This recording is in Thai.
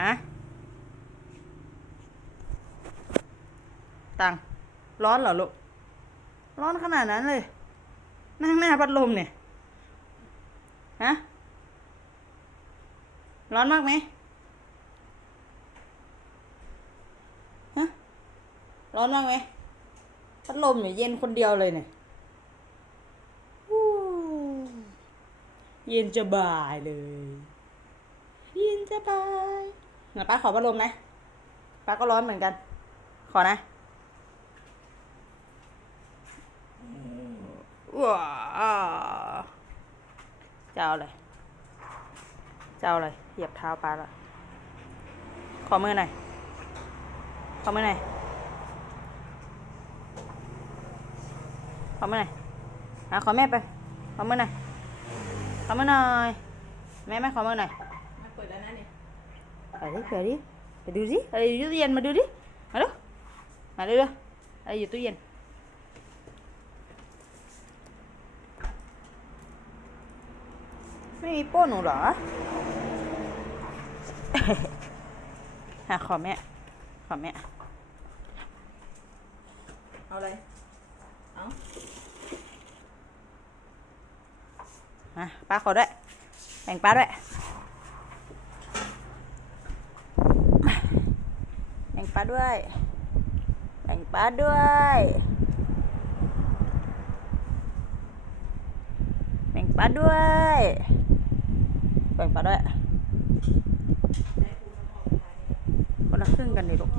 ฮะตังร้อนเหรอลูก ร้อนขนาดนั้นเลย นั่งหน้าพัดลมเนี่ย ฮะ ร้อนมากไหมฮะ ร้อนมากไหมพัดลมเนี่ยเย็นคนเดียวเลยเนี่ยเย็นจะบายเลย เย็นจะบายงั้นป้าขอพัดลมนะ ป้าก็ร้อนเหมือนกัน ขอนะว้าวจะเอาเลยจะเอาเลยเหยียบเท้าปลาละขอมือหน่อย ขอมือหน่อย ขอมือหน่อยอะขอแม่ไป ขอมือหน่อย ขอมือหน่อย แม่แม่ขอมือหน่อย มาเปิดแล้วนะเนี่ยไปดิไปดิไปดูสิอะไรอยู่ตู้เย็นมาดูดิมาดูม ป้าด้วย แบ่งป้าด้วย แบ่งป้าด้วย แบ่งป้าด้วย คนละครึ่งกันดิลูก